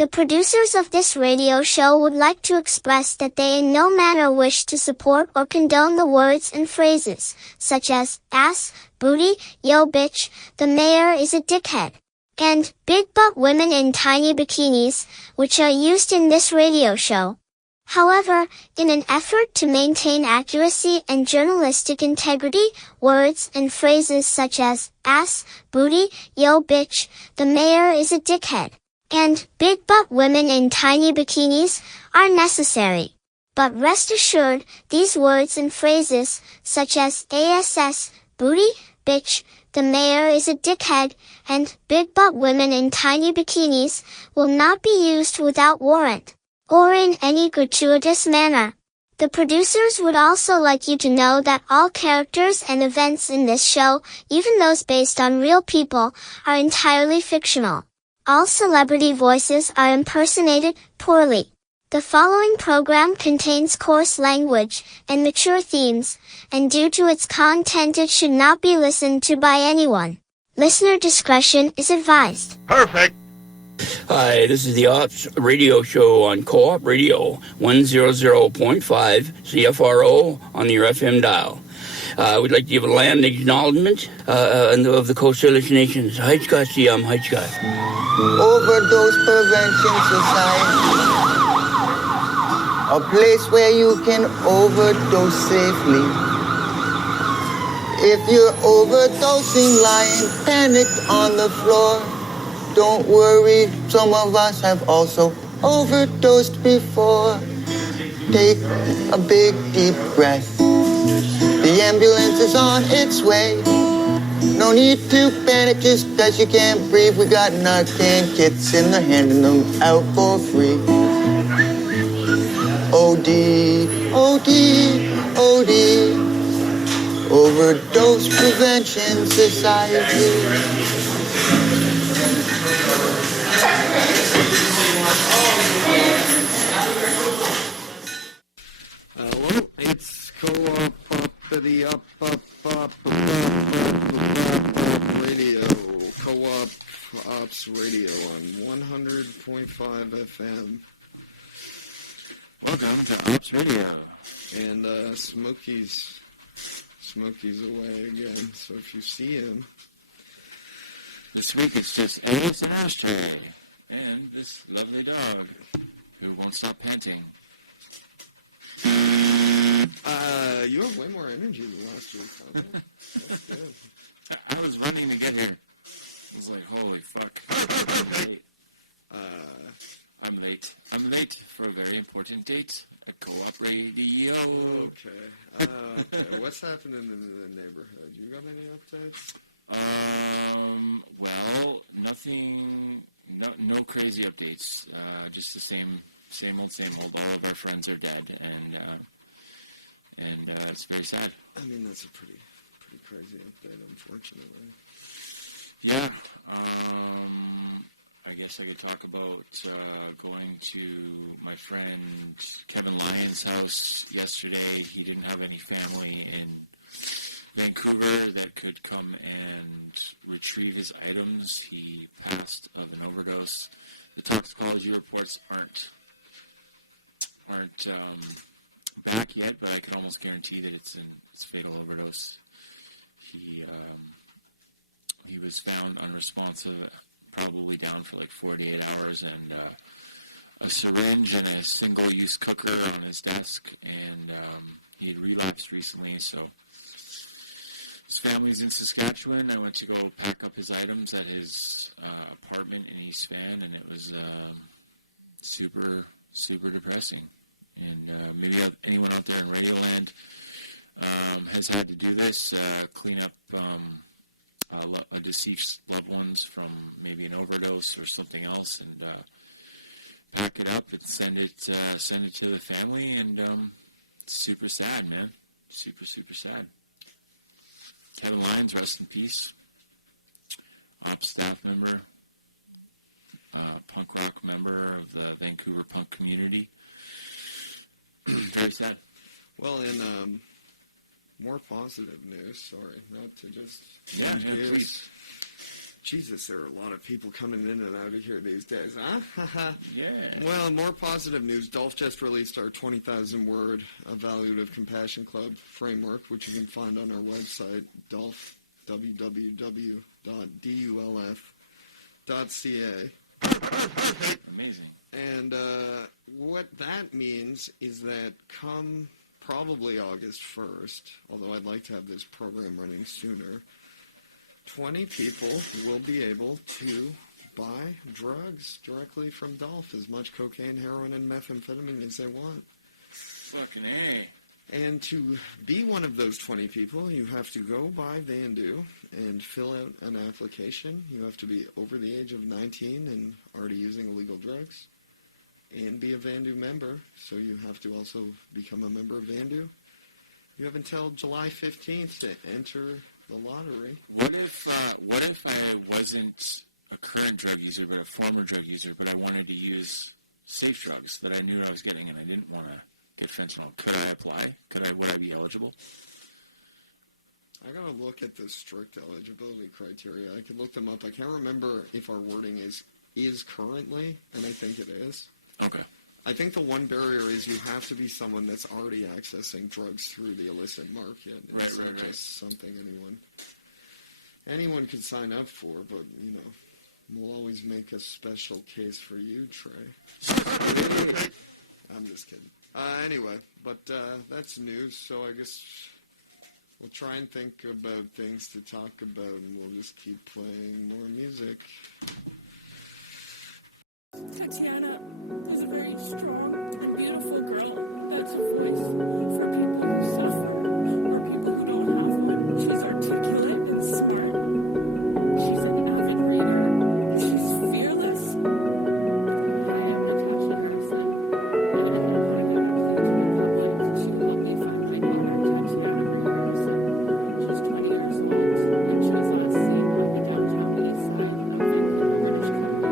The producers of this radio show would like to express that they in no manner wish to support or condone the words and phrases, such as, ass, booty, yo bitch, the mayor is a dickhead, and big butt women in tiny bikinis, which are used in this radio show. However, in an effort to maintain accuracy and journalistic integrity, words and phrases such as, ass, booty, yo bitch, the mayor is a dickhead, and big butt women in tiny bikinis are necessary. But rest assured, these words and phrases, such as ass, booty, bitch, the mayor is a dickhead, and big butt women in tiny bikinis, will not be used without warrant, or in any gratuitous manner. The producers would also like you to know that all characters and events in this show, even those based on real people, are entirely fictional. All celebrity voices are impersonated poorly. The following program contains coarse language and mature themes, and due to its content it should not be listened to by anyone. Listener discretion is advised. Perfect! Hi, this is the Ops radio show on Co-op Radio, 100.5 CFRO on your FM dial. We'd like to give a land acknowledgement of the Coast Salish Nations. Haichka Siam, Haichka. Overdose Prevention Society. A place where you can overdose safely. If you're overdosing, lying panicked on the floor, don't worry, some of us have also overdosed before. Take a big deep breath. The ambulance is on its way. No need to panic just cause you can't breathe. We got Narcan kits and they're handing them out for free. OD, OD, OD. Overdose Prevention Society. Hello, it's Co-op Uppity Up Radio, Co-op Ops Radio on 100.5 FM. Welcome to Ops Radio. And Smokey's away again, so if you see him. This week it's just Eris and Trey, and this lovely dog who won't stop panting. You have way more energy than last week, huh? That's good. I was running to get here. I was like, holy fuck. I'm late. I'm late for a very important date at Co-op Radio. Okay. What's happening in the neighborhood? You got any updates? Well, nothing, no crazy updates. Just the same old. All of our friends are dead, and it's very sad. I mean, that's a pretty crazy update, unfortunately. Yeah. I guess I could talk about going to my friend Kevin Lyons' house yesterday. He didn't have any family in Vancouver that could come and retrieve his items. He passed of an overdose. The toxicology reports aren't back yet, but I can almost guarantee that it's fatal overdose. He was found unresponsive, probably down for like 48 hours, and a syringe and a single-use cooker on his desk, and he had relapsed recently, so his family's in Saskatchewan. I went to go pack up his items at his apartment in East Van, and it was super, super depressing. And maybe anyone out there in Radioland has had to do this, clean up a deceased loved ones from maybe an overdose or something else, and pack it up and send it to the family, and it's super sad, man. Super, super sad. Kevin Lyons, rest in peace. Ops staff member, punk rock member of the Vancouver punk community. Very sad. Well, in more positive news, sorry, not to just please. Jesus, there are a lot of people coming in and out of here these days, huh? Yeah. Well, more positive news. DULF just released our 20,000-word Evaluative Compassion Club framework, which you can find on our website, DULF, www.dulf.ca. Amazing. And what that means is that come probably August 1st, although I'd like to have this program running sooner, 20 people will be able to buy drugs directly from DULF, as much cocaine, heroin, and methamphetamine as they want. Fucking A. And to be one of those 20 people, you have to go by Vandu and fill out an application. You have to be over the age of 19 and already using illegal drugs and be a Vandu member. So you have to also become a member of Vandu. You have until July 15th to enter the lottery. What if I wasn't a current drug user, but a former drug user, but I wanted to use safe drugs that I knew I was getting and I didn't want to get fentanyl? Could I apply? Would I be eligible? I gotta look at the strict eligibility criteria. I could look them up. I can't remember if our wording is currently, and I think it is. Okay. I think the one barrier is you have to be someone that's already accessing drugs through the illicit market. It's not just something anyone could sign up for, but, you know, we'll always make a special case for you, Trey. I'm just kidding. Anyway, but that's news, so I guess we'll try and think about things to talk about, and we'll just keep playing more music. Tatiana is a very strong and beautiful girl. That's a voice for people who suffer or people who don't have one. She's articulate and smart. She's an avid reader. She's fearless. Hi, I'm Tatiana Harrison. And I'm a podcast to help me find my neighbor, Tatiana Harrison. She's 20 years old, and she's last seen on the downtown Eastside of Vancouver, British Columbia.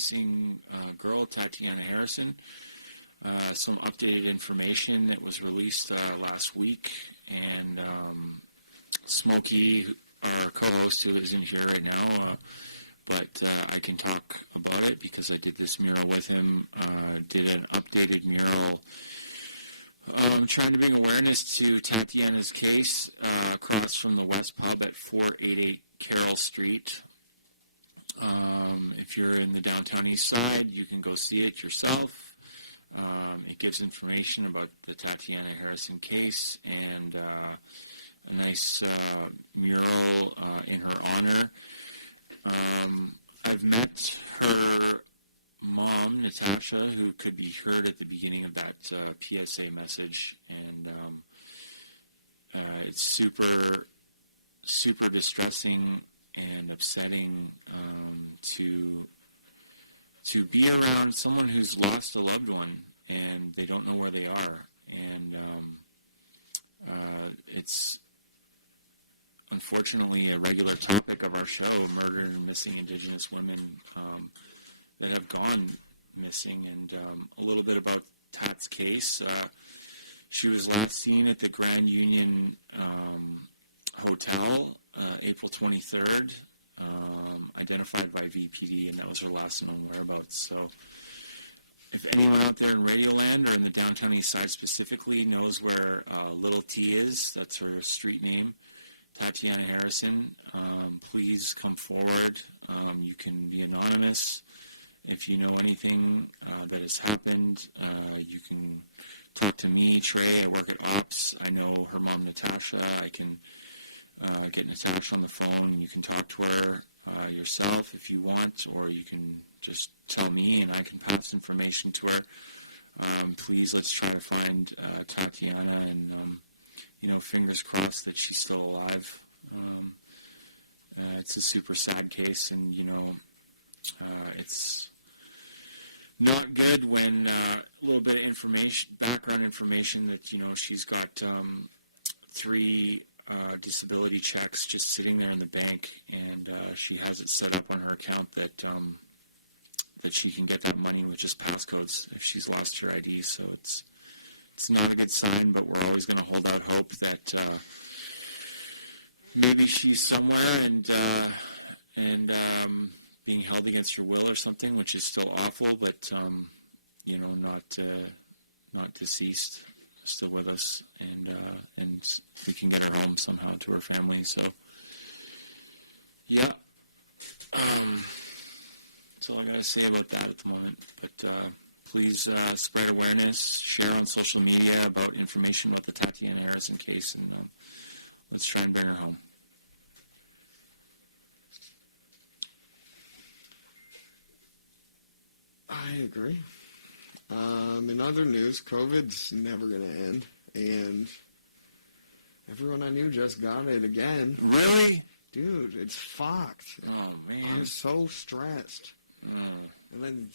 missing girl, Tatiana Harrison. Some updated information that was released last week, and Smokey, our co-host who is in here right now, but I can talk about it because I did this mural with him, did an updated mural trying to bring awareness to Tatiana's case across from the West Pub at 488 Carroll Street. If you're in the downtown Eastside, you can go see it yourself. It gives information about the Tatiana Harrison case and a nice mural in her honor. I've met her mom, Natasha, who could be heard at the beginning of that PSA message, and it's super, super distressing and upsetting to be around someone who's lost a loved one and they don't know where they are, and it's unfortunately a regular topic of our show, murdered and missing Indigenous women that have gone missing. And a little bit about Tat's case. She was last seen at the Grand Union Hotel April 23rd, identified by VPD, and that was her last known whereabouts. So if anyone out there in Radioland or in the downtown East Side specifically knows where Little T is, that's her street name, Tatiana Harrison, please come forward. You can be anonymous. If you know anything that has happened, you can talk to me, Trey. I work at Ops. I know her mom, Natasha. I can get Natasha on the phone. You can talk to her yourself if you want, or you can just tell me and I can pass information to her. Please, let's try to find Tatiana, and fingers crossed that she's still alive. It's a super sad case, and it's not good when a little bit of information, background information, that she's got 3 disability checks just sitting there in the bank, and she has it set up on her account that she can get that money with just passcodes if she's lost her ID. So it's not a good sign, but we're always going to hold out hope that maybe she's somewhere and being held against her will or something, which is still awful, but not deceased, still with us, and we can get her home somehow to her family. So yeah, that's all I gotta say about that at the moment. But please spread awareness, share on social media about information about the Tatiana Harrison case, and let's try and bring her home. I agree. In other news, COVID's never going to end, and everyone I knew just got it again. Really? Dude, it's fucked. Oh, man. I'm so stressed. And then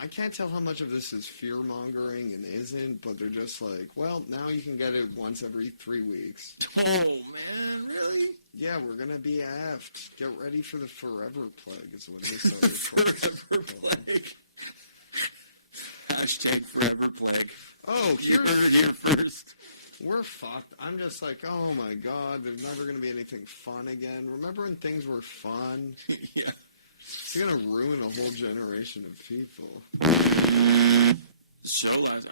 I can't tell how much of this is fear-mongering and isn't, but they're just like, well, now you can get it once every 3 weeks. Oh, man, really? Yeah, we're going to be effed. Get ready for the forever plague is what they started Forever plague. Hashtag forever plague. Oh, You heard it here first. We're fucked. I'm just like, oh my God, there's never going to be anything fun again. Remember when things were fun? Yeah. It's going to ruin a whole generation of people. I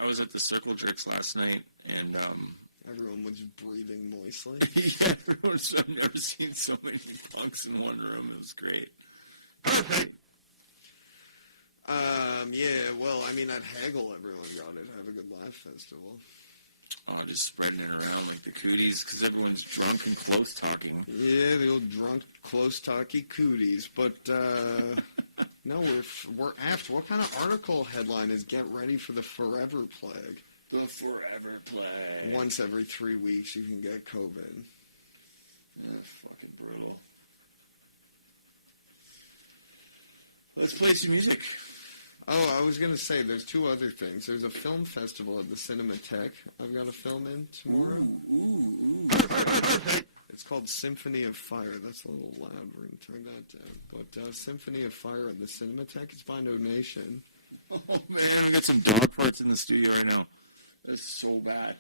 was at the Circle Jerks last night, and everyone was breathing moistly. Yeah, I've never seen so many punks in one room. It was great. Yeah, well, I mean, at Hagel, everyone got it. Have a Good Laugh Festival. Oh, just spreading it around like the cooties, because everyone's drunk and close talking. Yeah, the old drunk, close talky cooties. But, no, we're after. What kind of article headline is "Get ready for the forever plague"? The forever plague. Once every 3 weeks, you can get COVID. That's fucking brutal. Let's play some music. Oh, I was going to say, there's 2 other things. There's a film festival at the Cinematheque I've got to film in tomorrow. Ooh. It's called Symphony of Fire. That's a little loud. We're going to turn that down. But Symphony of Fire at the Cinematheque. It's by donation. Oh, man, I got some dog farts in the studio right now. That's so bad.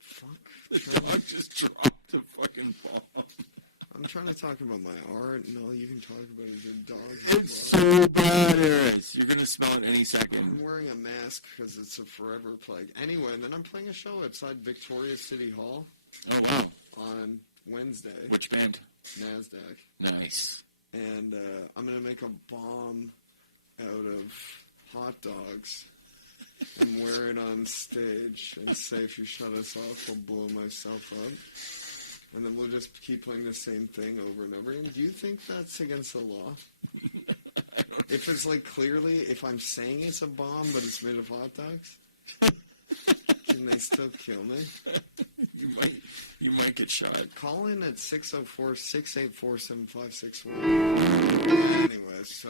Fuck. The dog just dropped a fucking bomb. I'm trying to talk about my art, and all you can talk about is your dog. It's so bad, Eris. You're going to smell it any second. I'm wearing a mask because it's a forever plague. Anyway, and then I'm playing a show outside Victoria City Hall. Oh, wow. On Wednesday. Which band? NASDAQ. Nice. And I'm going to make a bomb out of hot dogs and wear it on stage and say, if you shut us off, I'll blow myself up. And then we'll just keep playing the same thing over and over again. Do you think that's against the law? If it's like clearly, if I'm saying it's a bomb, but it's made of hot dogs, can they still kill me? You might get shot. Call in at 604-684-7561. Anyway, so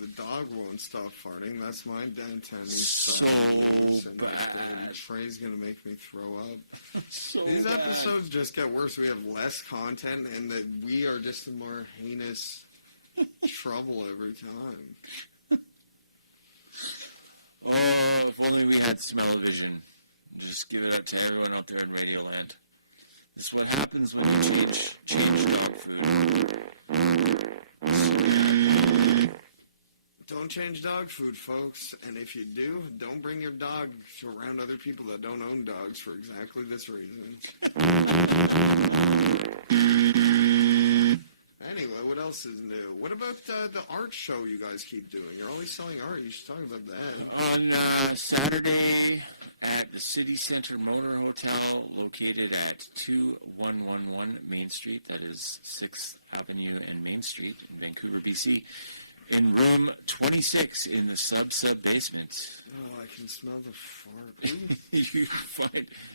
the dog won't stop farting. That's my downtown Eastside. So bad. Trey's going to make me throw up. So These bad. episodes just get worse. We have less content, and that we are just in more heinous trouble every time. Oh, if only we had smell-o-vision. Just give it up to everyone out there in Radio Land. This is what happens when you change dog food. Don't change dog food, folks. And if you do, don't bring your dog around other people that don't own dogs for exactly this reason. Anyway, what else is new? What about the art show you guys keep doing? You're always selling art. You should talk about that. On Saturday at the City Center Motor Hotel, located at 2111 Main Street. That is 6th Avenue and Main Street in Vancouver, BC. In room 26 in the sub-basement. Oh, I can smell the fart.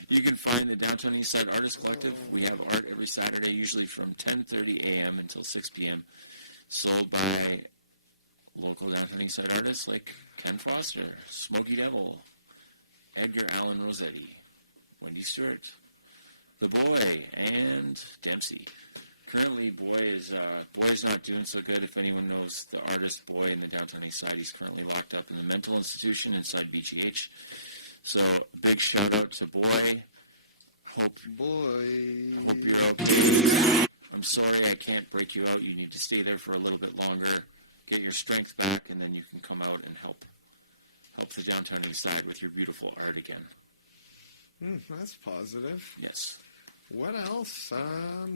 You can find the Downtown Eastside Artist Collective. We have art every Saturday, usually from 10:30 a.m. until 6 p.m. Sold by local Downtown Eastside artists like Ken Foster, Smokey Devil, Edgar Allan Rossetti, Wendy Stewart, The Boy, and Dempsey. Currently, Boy is not doing so good. If anyone knows the artist Boy in the Downtown East Side, he's currently locked up in the mental institution inside BGH. So, big shout out to Boy. Hope you're okay. I'm sorry I can't break you out. You need to stay there for a little bit longer, get your strength back, and then you can come out and help the Downtown East Side with your beautiful art again. That's positive. Yes. What else?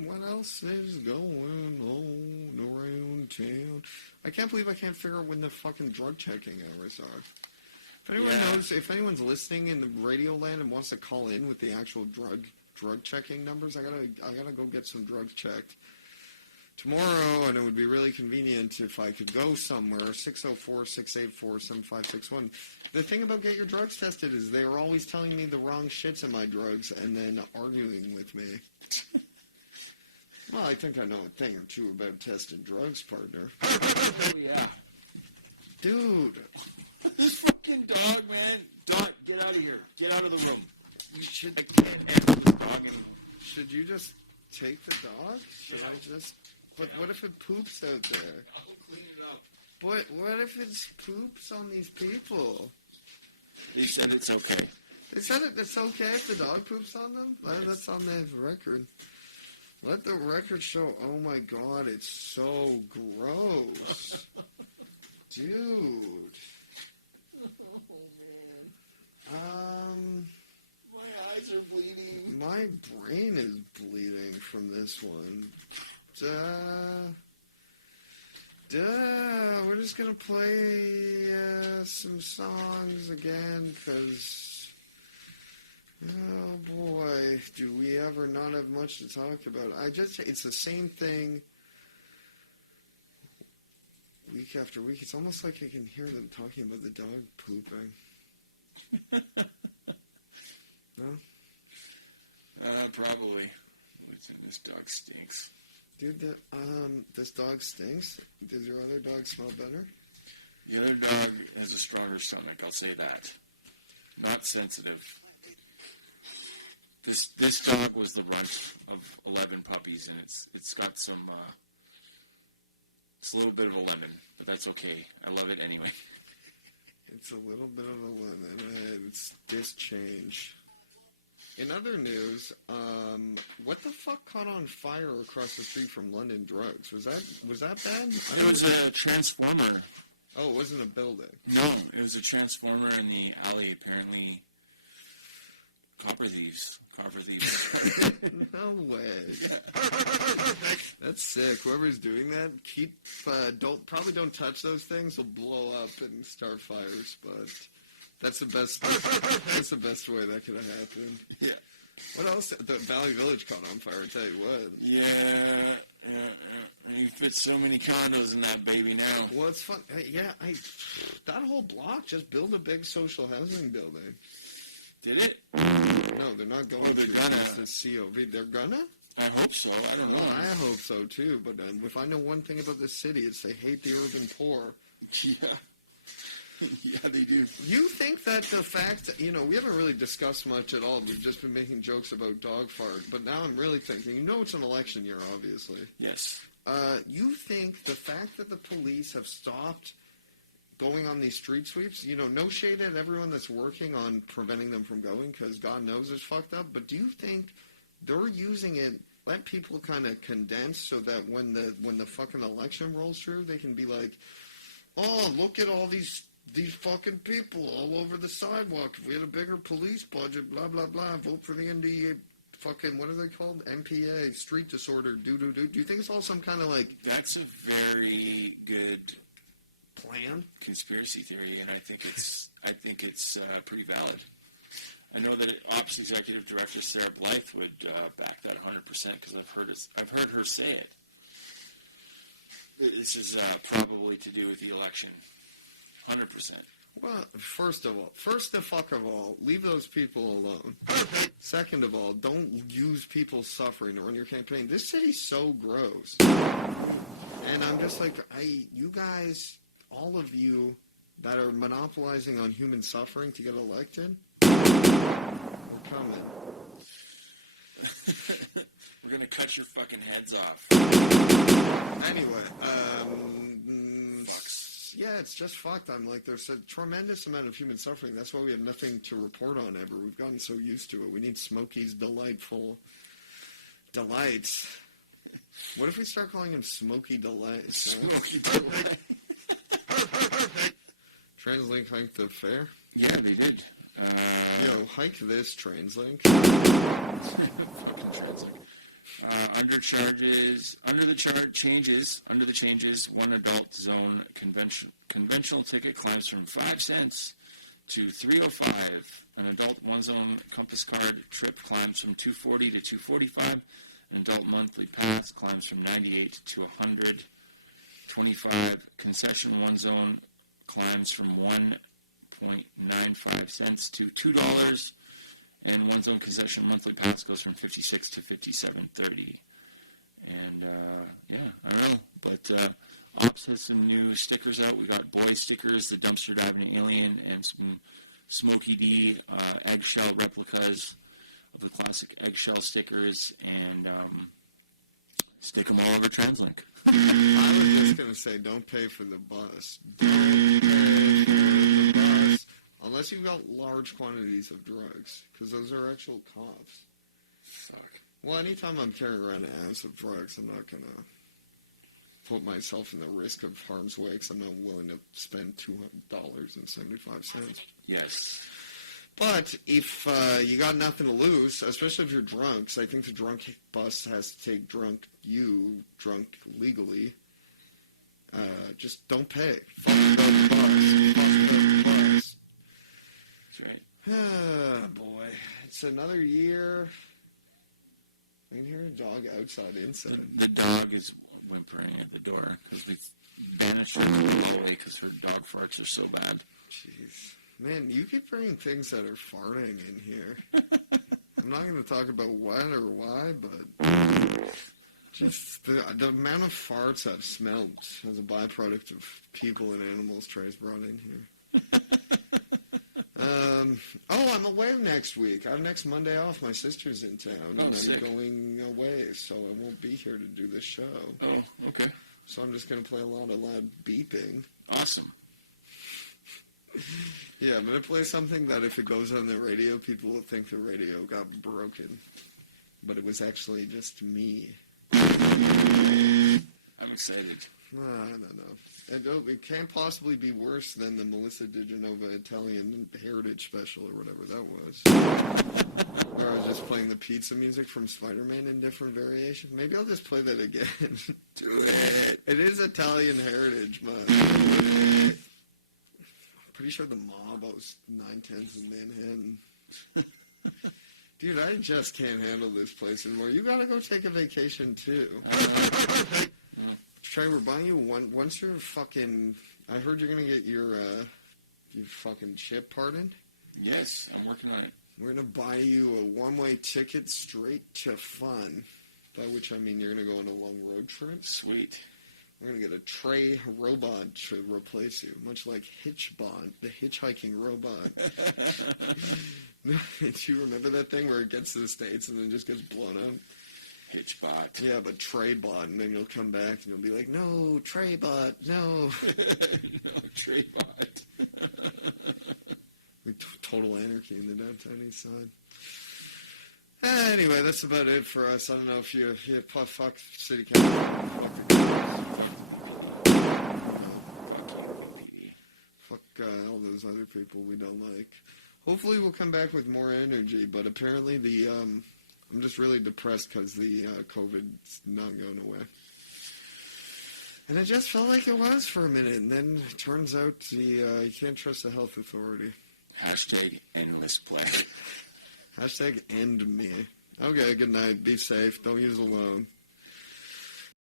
What else is going on around town? I can't believe I can't figure out when the fucking drug checking hours are. If anyone knows, if anyone's listening in the radio land and wants to call in with the actual drug checking numbers, I gotta go get some drugs checked tomorrow, and it would be really convenient if I could go somewhere. 604-684-7561. The thing about get your drugs tested is they are always telling me the wrong shits in my drugs and then arguing with me. Well, I think I know a thing or two about testing drugs, partner. Oh, yeah. Dude. This fucking dog, man. Dog, get out of here. Get out of the room. I can't handle the dog anymore. Should you just take the dog? Should I just... But what if it poops out there? I'll clean it up. What if it poops on these people? They said it's okay. They said it's okay if the dog poops on them? That's on the record. Let the record show. Oh my god, it's so gross. Dude. My eyes are bleeding. My brain is bleeding from this one. We're just gonna play some songs again, because, oh boy, do we ever not have much to talk about. It's the same thing week after week. It's almost like I can hear them talking about the dog pooping. No? Probably. This dog stinks. Dude, this dog stinks. Does your other dog smell better? The other dog has a stronger stomach, I'll say that. Not sensitive. This dog was the runt of 11 puppies, and it's got some. It's a little bit of a lemon, but that's okay. I love it anyway. It's a little bit of a lemon, and it's change. In other news, what the fuck caught on fire across the street from London Drugs? Was that bad? It was a transformer. Oh, it wasn't a building. No, it was a transformer in the alley. Apparently, copper thieves. No way. That's sick. Whoever's doing that, don't touch those things. They'll blow up and start fires. But that's the best. That's the best way that could have happened. Yeah. What else? The Valley Village caught on fire. I tell you what. Yeah. You fit so many condos in that baby now. Well, it's fun. That whole block, just build a big social housing building. Did it? No, they're not going to. It's the COV. They're gonna? I hope so. I don't know. Well, I hope so, too. But if I know one thing about this city, it's they hate the urban poor. Yeah. Yeah, they do. You think that the fact, we haven't really discussed much at all. We've just been making jokes about dog fart. But now I'm really thinking, it's an election year, obviously. Yes. You think the fact that the police have stopped going on these street sweeps, no shade at everyone that's working on preventing them from going, because God knows it's fucked up, but do you think they're using it, let people kind of condense so that when the fucking election rolls through, they can be like, oh, look at all these fucking people all over the sidewalk. If we had a bigger police budget, blah, blah, blah, vote for the NDA, fucking, what are they called? MPA, street disorder, do. Do you think it's all some kind of like... That's a very good... plan? Conspiracy theory, and I think it's pretty valid. I know that Ops Executive Director Sarah Blythe would back that 100% because I've heard her say it. This is probably to do with the election, 100%. Well, first of all, leave those people alone. Second of all, don't use people's suffering to run your campaign. This city's so gross, and I'm just like, you guys. All of you that are monopolizing on human suffering to get elected, we're coming. We're going to cut your fucking heads off. Anyway, yeah, it's just fucked. I'm like, there's a tremendous amount of human suffering. That's why we have nothing to report on ever. We've gotten so used to it. We need Smokey's delightful delights. What if we start calling him Smokey Delights? Smokey Delight. Translink hiked the fare? Yeah, they did. Hike this, Translink. Fucking Translink. Under the changes, one adult zone conventional ticket climbs from 5 cents to $3.05. An adult one zone compass card trip climbs from $2.40 to $2.45. An adult monthly pass climbs from $98 to $125. Concession one zone climbs from 1.95 cents to $2, and one zone concession monthly pass goes from 56 to 57.30. And I don't know, but Ops has some new stickers out. We got boy stickers, the dumpster diving alien, and some Smokey D eggshell replicas of the classic eggshell stickers, and stick them all over Translink. I was just going to say, don't pay for the bus. Don't pay for the bus. Unless you've got large quantities of drugs, because those are actual costs. Fuck. Well, anytime I'm carrying around an ounce of drugs, I'm not going to put myself in the risk of harm's way, because I'm not willing to spend $200.75. Yes. But if you got nothing to lose, especially if you're drunk, because I think the drunk bus has to take drunk legally, just don't pay. Fuck the bus. That's right. Ah, boy. It's another year. I can hear a dog outside, inside. The dog is whimpering at the door because we've banished her from the hallway because her dog farts are so bad. Jeez. Man, you keep bringing things that are farting in here. I'm not going to talk about what or why, but just the amount of farts I've smelled as a byproduct of people and animals Trey's brought in here. I'm away next week. I have next Monday off. My sister's in town, and I'm going away, so I won't be here to do this show. Oh, okay. So I'm just going to play a lot of loud beeping. Awesome. Yeah, I'm going to play something that if it goes on the radio, people will think the radio got broken. But it was actually just me. I'm excited. I don't know. It can't possibly be worse than the Melissa DiGenova Italian Heritage Special or whatever that was. Or I was just playing the pizza music from Spider-Man in different variations. Maybe I'll just play that again. Do it. It is Italian Heritage Month. I'm pretty sure the mob owes 9/10 in Manhattan. Dude, I just can't handle this place anymore. You gotta go take a vacation, too. Trey, we're buying you once you're fucking... I heard you're gonna get your fucking chip pardoned. Yes, I'm working on it. We're gonna buy you a one-way ticket straight to fun. By which I mean you're gonna go on a long road trip. Sweet. We're gonna get a Trey robot to replace you, much like Hitchbot, the hitchhiking robot. Do you remember that thing where it gets to the States and then just gets blown up? Hitchbot. Yeah, but Treybot, and then you'll come back and you'll be like, no, Treybot, no. No, Treybot. Total anarchy in the downtown east side. Anyway, that's about it for us. I don't know if you fuck city council. Fuck all those other people we don't like. Hopefully we'll come back with more energy, but apparently I'm just really depressed because the COVID's not going away. And it just felt like it was for a minute, and then it turns out you can't trust the health authority. Hashtag endless play. Hashtag end me. Okay, good night. Be safe. Don't use alone.